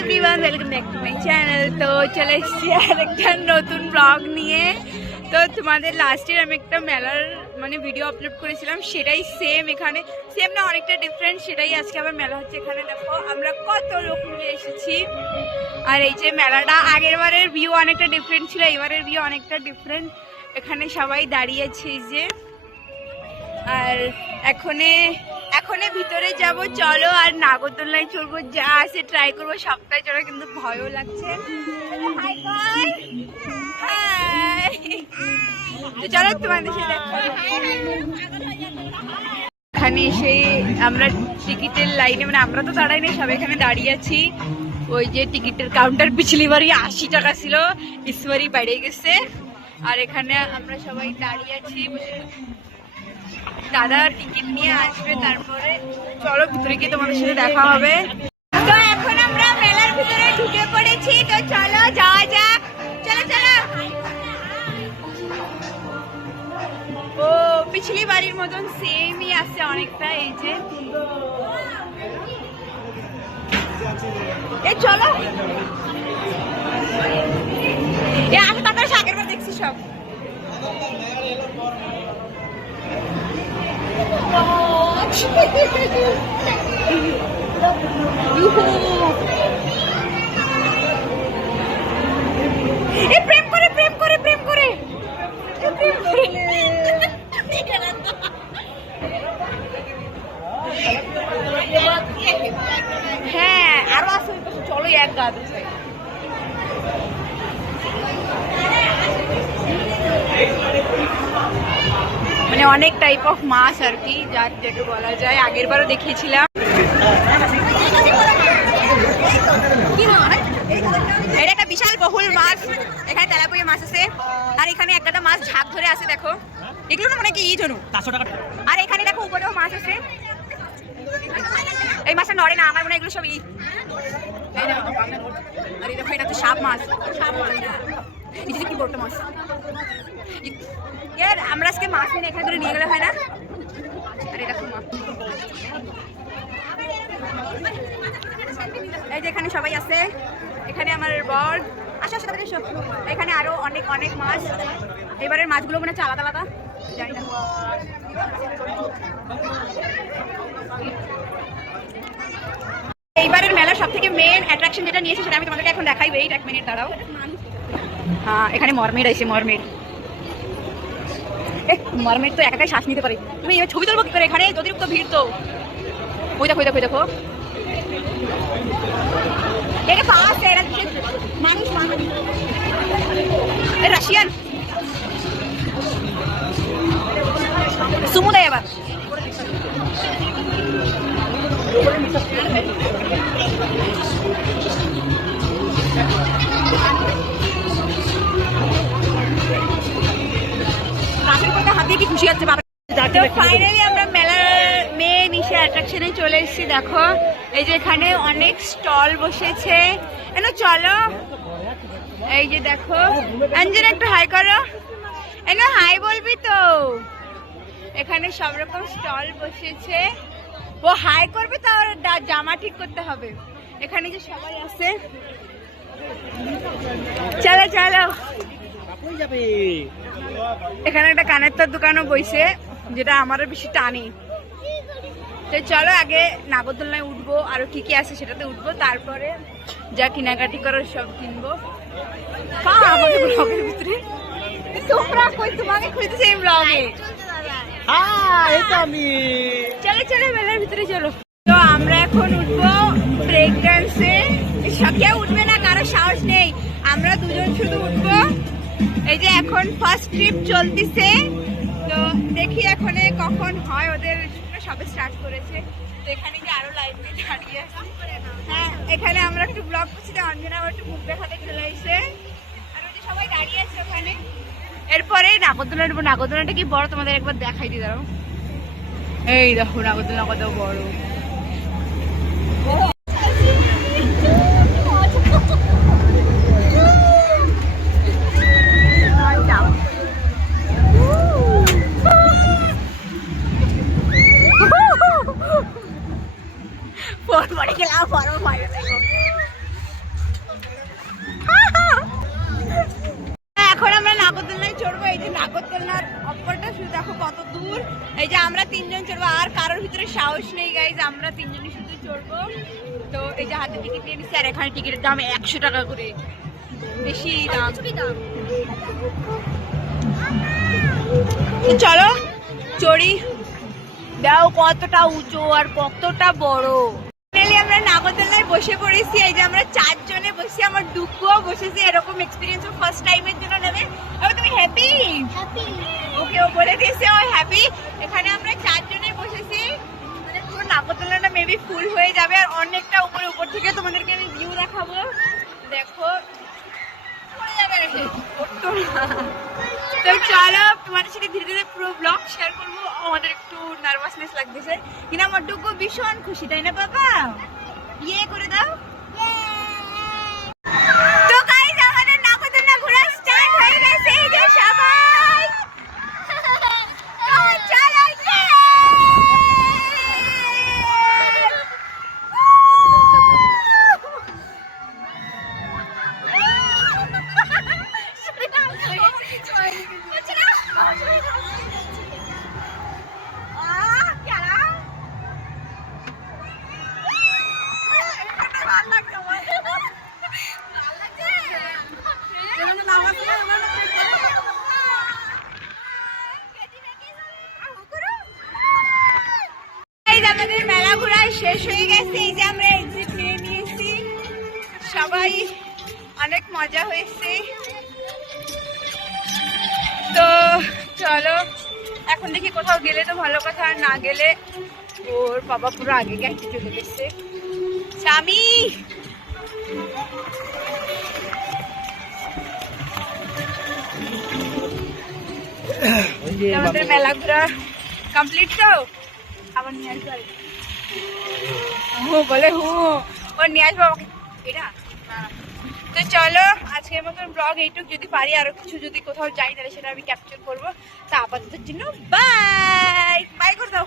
Everyone, welcome back to my channel. তো চলে এসেছি আর একটা নতুন ব্লগ নিয়ে। তো তোমাদের লাস্ট ইয়ার আমি একটা মেলার ভিডিও আপলোড করেছিলাম, সেটাই সেম এখানে, সেম না অনেকটা ডিফারেন্ট, সেটাই আজকে আবার মেলা হচ্ছে। এখানে দেখো আমরা কত লোক মিলে এসেছি। আর এই যে মেলাটা আগের বারের ভিউ অনেকটা ডিফারেন্ট ছিল, এবারের ভিউ অনেকটা ডিফারেন্ট। এখানে সবাই দাঁড়িয়েছে যে, আর এখনে ভিতরে যাব, চলো আর নাগরদোলনায় চড়বো, যা আছে ট্রাই করবো সবটাই চড়া, কিন্তু ভয়ও লাগছে। তো চলো তোমাদের সাথে এখানে এসে আমরা টিকিটের লাইনে, আমরা তো দাঁড়াই না, সবাই এখানে দাঁড়িয়ে আছি। ওই যে টিকিটের কাউন্টার পিছলি বাড়ি 80 টাকা ছিল, ইসবারই বেড়ে গেছে। আর এখানে আমরা সবাই দাঁড়িয়ে আছি, দাদা টিকিট নিয়ে আসবে, তারপরে চলো ভিতরে গিয়ে তোমাদের সাথে দেখা হবে। তো এখন আমরা মেলার ভিতরে ঢুকে পড়েছি, তো চলো যাওয়া যাক। চলো চলো। ও পিছলি বাড়ির মতন সেমই আছে অনেকটা। এই যে এই চলো আসো, তারপরে আগের বার দেখছি সব। প্রেম করে প্রেম করে প্রেম করে প্রেম করে। হ্যাঁ আরো আছে, চলো এক গা দুই। অনেক টাইপ অফ মাছ আর কি, যার যেটা বলা যায়। আগের বারও দেখিয়েছিলাম। এটা একটা বিশাল বহুল মাছ, এখানে তেলাপিয়া মাছ আছে, আর এখানে একটা মাছ ঝাঁক ধরে আছে, দেখো এগুলো না মানে কি জন্য। আর এখানে দেখো উপরেও মাছ আছে, এই মাছটা নড়ে না, আমার মনে হয় এগুলো সব আর এই দেখো এটা তো সাপ মাছ, কি বড় মাছ। আমরা আজকে মাছ নিয়ে এখানে ধরে নিয়ে গেলে হয় না। আরে দেখো মাছ, এই যে এখানে সবাই আছে, এখানে আমার বর। আসো আসো তাড়াতাড়ি এসো। এখানে আরো অনেক অনেক মাছ, এবারের মাছগুলো মনে হচ্ছে আলাদা আলাদা, জানি না। এইবারের মেলার সব থেকে মেন অ্যাট্রাকশন যেটা নিয়েছে সেটা আমি তোমাদেরকে এখন দেখাই। ওয়েট এক মিনিট দাঁড়াও। হ্যাঁ এখানে মরমেড আছে, মরমেড। মরমেড তো একাই শ্বাস নিতে পারে। তুমি ছবি তুলবো কি করে এখানে, অতিরিক্ত ভিড় তো। ওই দেখো ওই দেখো ওই দেখো, এটা পাস এরা মানুষ মানুষ রাশিয়ান সুমু দেয় আবার। কি খুশি হচ্ছে বাবা। তো ফাইনালি আমরা মেলার মেন ইসে অ্যাট্রাকশনে চলে এসেছি। দেখো এই যে এখানে অনেক স্টল বসেছে, চলো। এই যে দেখো অঞ্জনা একটু হাই করো, হাই বলবি তো। এখানে সব রকম স্টল বসেছে, ও হাই করবে তার জামা ঠিক করতে হবে। এখানে যে সবাই আছে, চলো চলো। এখানে একটা কানের তোর দোকানও বইছে, যেটা আমারও বেশি টানি। তো চলো আগে নাগরদোলনায় উঠবো, আরো কি কি আছে সেটাতে উঠবো, তারপরে যা কেনাকাটি করার সব কিনবো। আমাদের ব্লগের ভিতরে তোমরা কই, তোমাকে খুঁজতেছি এই ব্লগে। চলো চলো মেলার ভিতরে চলো। তো আমরা এখন উঠবো ব্রেক ডান্সে। কেউ উঠবে না, কারো সাহস নেই, আমরা দুজন শুধু উঠবো। এই যে এখন ফার্স্ট ট্রিপ চলতেছে, তো দেখি এখন কখন হয়। ওদের সবে স্টার্ট করেছে, তো এখানে কি আরো লাইন দিয়ে দাঁড়িয়ে আছে। হ্যাঁ এখানে আমরা একটু ব্লগ করছি, অঞ্জনা একটু মুখ দেখাতে চলে এসে, আর ওই যে সবাই দাঁড়িয়ে আছে ওখানে। এরপরে নাগরদোলনা উঠবো। নাগরদোলনাটা কি বড় তোমাদের একবার দেখাই দিয়ে দাও। এই দেখো নাগরদোলনা কত বড়। হাতে টিকিট নিয়ে নিচ্ছে, আর এখানে টিকিটের দাম 100 টাকা করে, বেশি দাম। চলো চড়ি, দাও কতটা উঁচু আর কতটা বড়। আমরা নাগরদোলায় বসে পড়েছি, এই যে আমরা 4 জনে বসে, আমার দুঃখও বসেছি, এরকম এক্সপিরিয়েন্স ফার্স্ট টাইমের জন্য নেবে। তুমি হ্যাপি? ওকে, ও বলে দিয়েছে ও হ্যাপি। এখানে আমরা 4 জনে বসেছি, মানে পুরো নাগরদোলাটা মেবি ফুল হয়ে যাবে, আর অনেকটা উপর থেকে তোমাদেরকে আমি ভিউ দেখাবো। দেখো তো চলো, তোমাদের সাথে ধীরে ধীরে পুরো ব্লগ শেয়ার করবো। আমাদের একটু নার্ভাসনেস লাগতেছে, কিন্তু আমার ডুগু ভীষণ খুশি, তাই না বাবা? ইয়ে করে দাও। তো গাইস, আমাদের নাগরদোলা ঘোরা স্টার্ট হয়ে গেছে, এই যে সবাই। তো চলো, আমাদের মেলা ঘোরা শেষ হয়ে গেছে, এই যে আমরা এক্সিট নিয়ে নিয়েছি, সবাই অনেক মজা হয়েছে। তো চলো এখন দেখি কোথাও গেলে তো ভালো কথা, আর না গেলে ওর বাবা পুরো আগে গেছে, চলে গেছে। স্বামী আমাদের মেলা ঘোরা কমপ্লিট, তো আবার নিয়ে আসবো। বলে ও নিয়ে আসবো এটা। তো চলো আজকের মতন ব্লগ এইটুক, যদি পারি আরো কিছু যদি কোথাও যাই তাহলে সেটা আমি ক্যাপচার করবো। তা আপাতত জন্য বাই বাই করে দাও।